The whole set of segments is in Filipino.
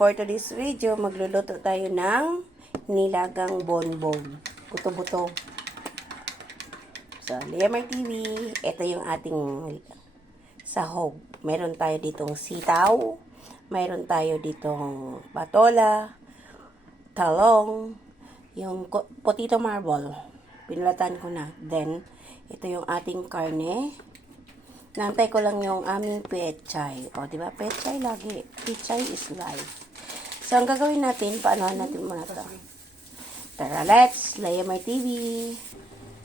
for today's video, magluluto tayo ng nilagang bonbon. Buto-buto. So, Leomar TV, ito yung ating sahog. Meron tayo ditong sitaw, meron tayo ditong patola, talong, yung potato marble. Pinulatan ko na. Then, ito yung ating karne. Nantay ko lang yung aming pechay. O, diba? Pechay lagi. Pechay is life. So, ang gagawin natin, paanohan natin muna ito. Tara, let's Leomar TV.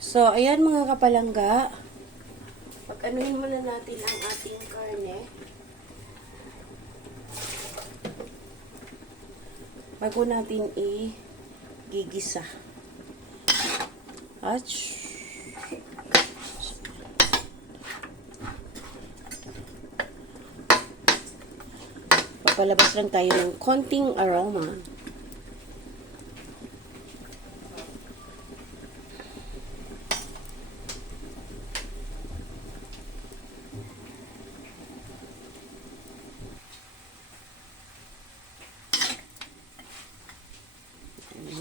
So, ayan mga kapalangga. Pag-anuhin muna natin ang ating karne. Bago natin i-gigisa. Ach. Papalabas lang tayo ng konting aroma.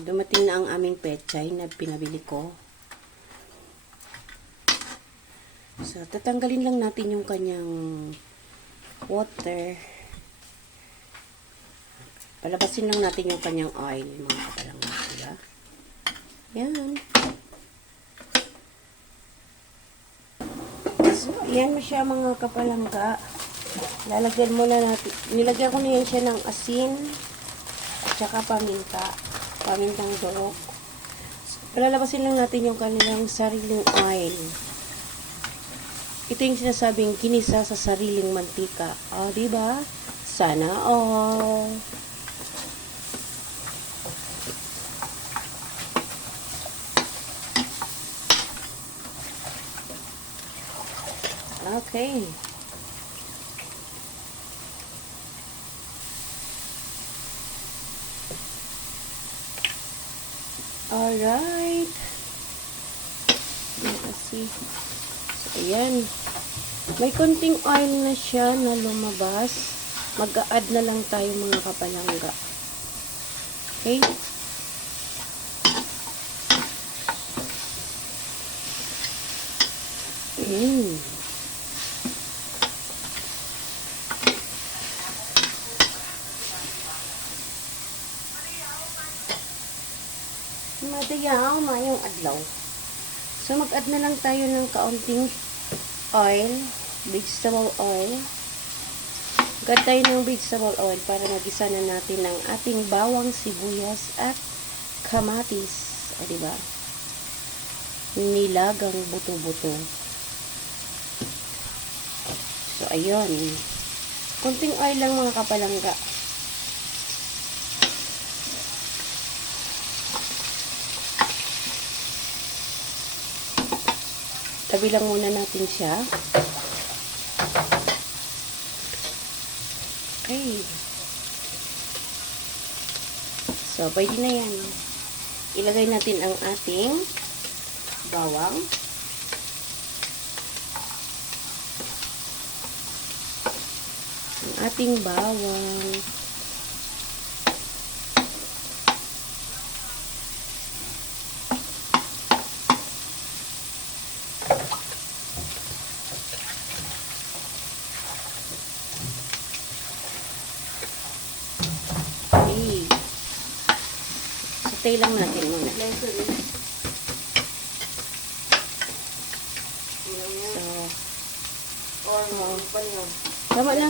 Dumating na ang aming pechay na pinabili ko. So, tatanggalin lang natin yung kanyang water. Palabasin lang natin yung kanyang oil, mga kapalangga, diba? Yan. So, yan mo siya, mga kapalangga. Lalagyan muna natin. Nilagyan ko niyan siya ng asin at saka paminta. Pamintang durok. So, palalabasin lang natin yung kanilang sariling oil. Ito yung sinasabing kinisa sa sariling mantika. O, diba? Sana all. Okay. Alright. Kasi, so, ayan. May konting oil na siya na lumabas. Mag-a-add na lang tayo mga kapalangga. Okay? Madayaw na yung adlaw. So, mag-add na lang tayo ng kaunting oil, vegetable oil. Mag-add tayo ng vegetable oil para magisa na natin ang ating bawang, sibuyas, at kamatis. O, diba? Nilagang buto-buto. So, ayun. Kunting oil lang mga kapalangga. Tabi lang muna natin siya. Okay. So, pwede na yan. Ilagay natin ang ating bawang. Ang ating bawang. Satay lang natin muna. So, tama na.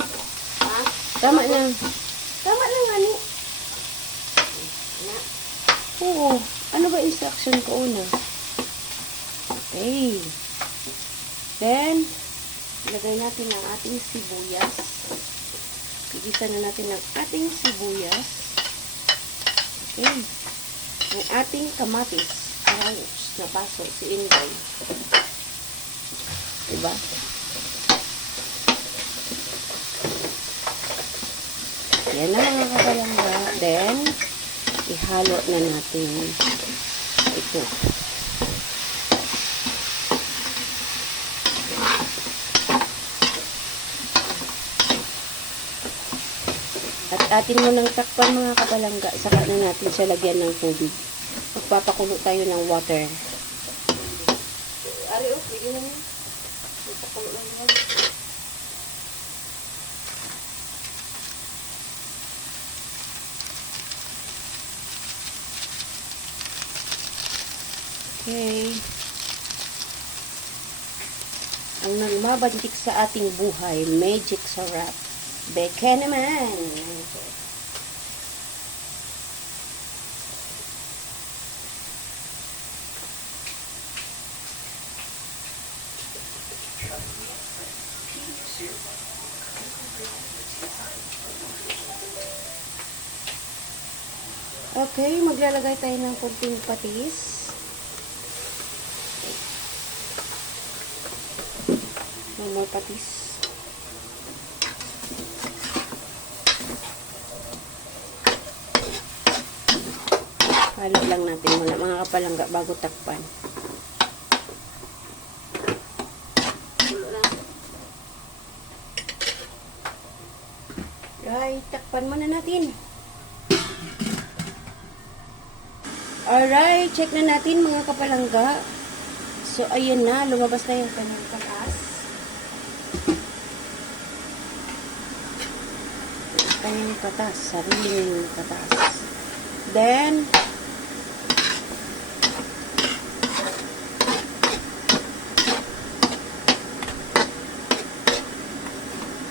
Tama na. Tama na nga ni. Oo. Ano ba instruction ko una? Okay. Then, ilagay natin ang ating sibuyas. Igisa na natin ang ating sibuyas. Okay. Ang ating kamatis. Ouch, napasok si Inday. Diba? Yan na mga kapalangga. Then, ihalo na natin ito. atin mo nang takpan mga kapalangga. Saka na natin siya lagyan ng tubig. Magpapakulo tayo ng water. Ari, pwede na yun. Magpakulo lang yan. Okay. Ang nagmabantik sa ating buhay, magic sarap. Beke naman. Okay, maglalagay tayo ng kunting patis. More patis. Halo lang natin muna mga kapalangga bago takpan. Right, takpan muna natin. Alright, check na natin mga kapalangga. So, ayan na, lumabas na yung kanyang patas. Kanyang patas, sariling patas. Then,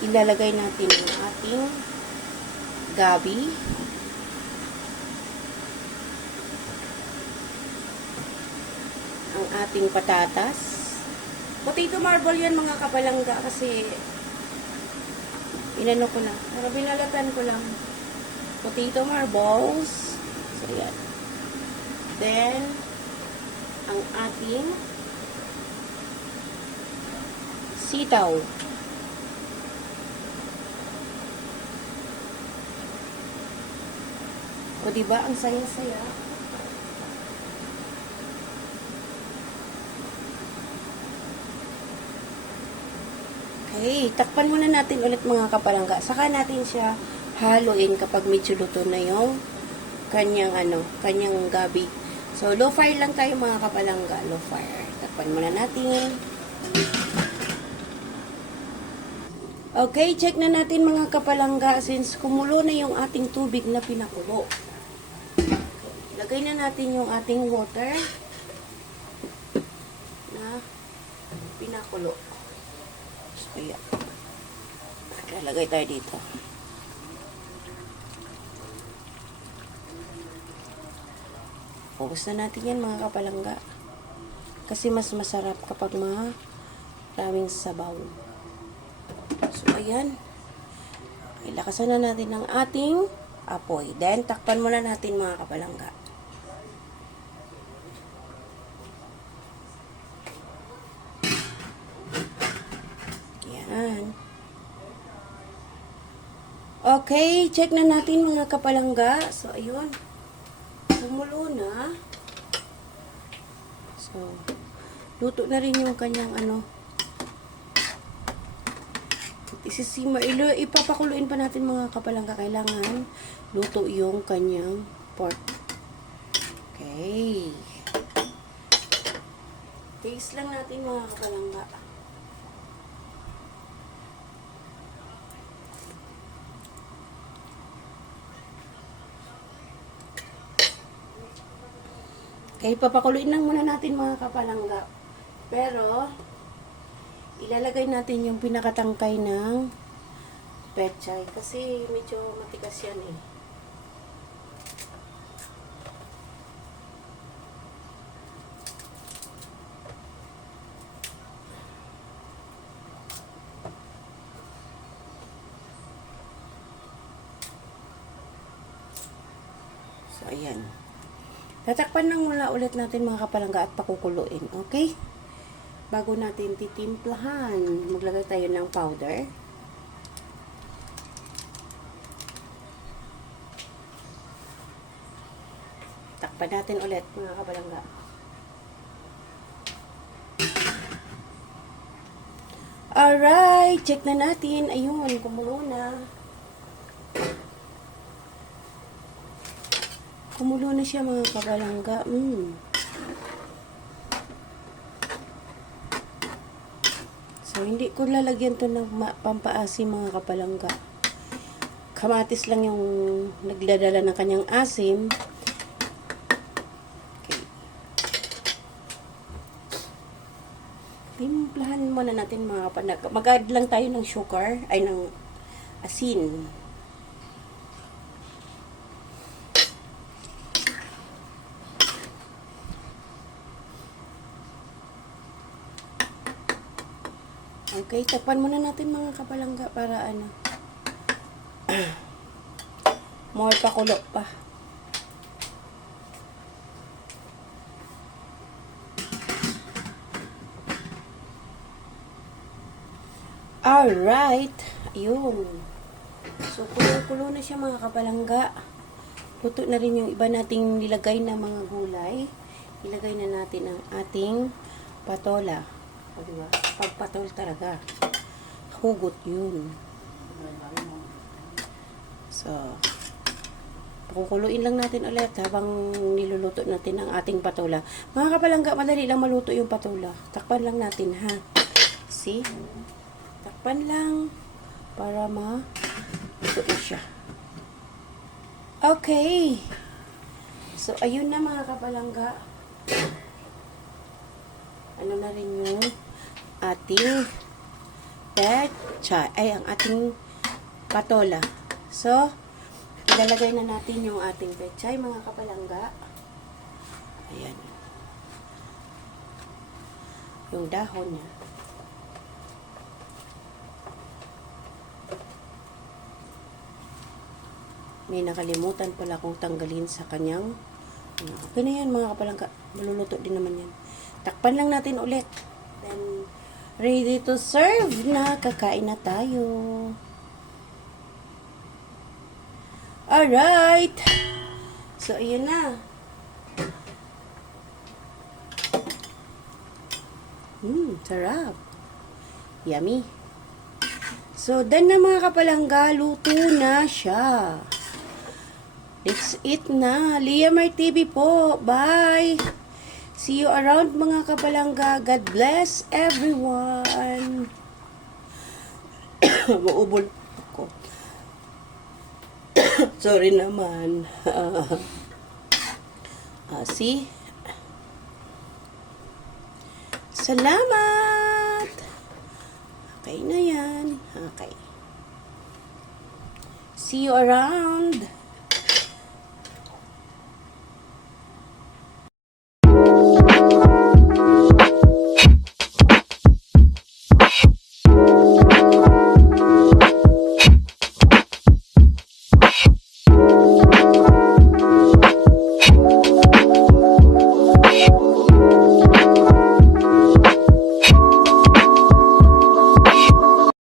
ilalagay natin yung ating gabi. Ang ating patatas. Potato marble yan mga kapalangga kasi inano ko lang. Pero binalatan ko lang. Potato marbles. So, yan. Then, ang ating sitaw. O, diba? Ang saya-saya. Okay, takpan muna natin ulit mga kapalangga. Saka natin siya haluin kapag medyo luto na yung kanyang kanyang gabi. So, low fire lang tayo mga kapalangga. Low fire. Takpan muna natin. Okay, check na natin mga kapalangga since kumulo na yung ating tubig na pinakulo. Lagay na natin yung ating water na pinakulo. So, ayan. Lalagay tayo dito. Focus na natin yan mga kapalangga. Kasi mas masarap kapag maraming sabaw. So, ayan. Ilakasan na natin ang ating apoy. Then, takpan muna natin mga kapalangga. Yan. Okay, check na natin mga kapalangga. So, ayun. Kumulo na. So, luto na rin yung kanyang ipapakuluin pa natin mga kapalangga. Kailangan luto yung kanyang pork. Okay. Taste lang natin mga kapalangga. Okay, papakuluin lang muna natin mga kapalangga. Pero, ilalagay natin yung pinakatangkay ng pechay. Kasi medyo matigas yan eh. So, ayan. Tatakpan lang muna ulit natin mga kapalangga at pakukuluin. Okay? Bago natin titimplahan, maglagay tayo ng powder. Takpan natin ulit mga kapalangga. Alright, check na natin. Ayun, kumulo na. kumulo na siya mga kapalangga. So, hindi ko lalagyan to ng pampaasim mga kapalangga. Kamatis lang yung nagdadala ng kanyang asim. Okay. Timplahan muna natin mga kapalangga. Mag-add lang tayo ng sugar, ay ng asin. Okay, takpan muna natin mga kapalangga para ano. More pakulo pa. Alright. Ayun. So, kulo-kulo na siya mga kapalangga. Luto na rin yung iba nating nilagay na mga gulay. Ilagay na natin ang ating patola. O, diba? Pagpatol talaga. Hugot yun. So, kukuluin lang natin ulit habang niluluto natin ang ating patola. Mga kapalangga, madali lang maluto yung patola. Takpan lang natin, ha? See? Takpan lang para maluto na siya. Okay. So, ayun na mga kapalangga. Ano na rin yung ating pechay, ang ating patola. So, ilalagay na natin yung ating pechay, mga kapalangga. Ayan. Yung dahon niya. May nakalimutan pala akong tanggalin sa kanyang. Okay na yan, mga kapalangga. Maluluto din naman yan. Takpan lang natin ulit. Then, ready to serve na. Kakain na tayo. Alright. So, ayan na. Sarap. Yummy. So, done na mga kapalangga. Luto na siya. Let's eat na. Liamar TV po. Bye. See you around mga kapalangga. God bless everyone. Maubol ako. Sorry naman. See? Salamat. Okay na yan. Okay. See you around.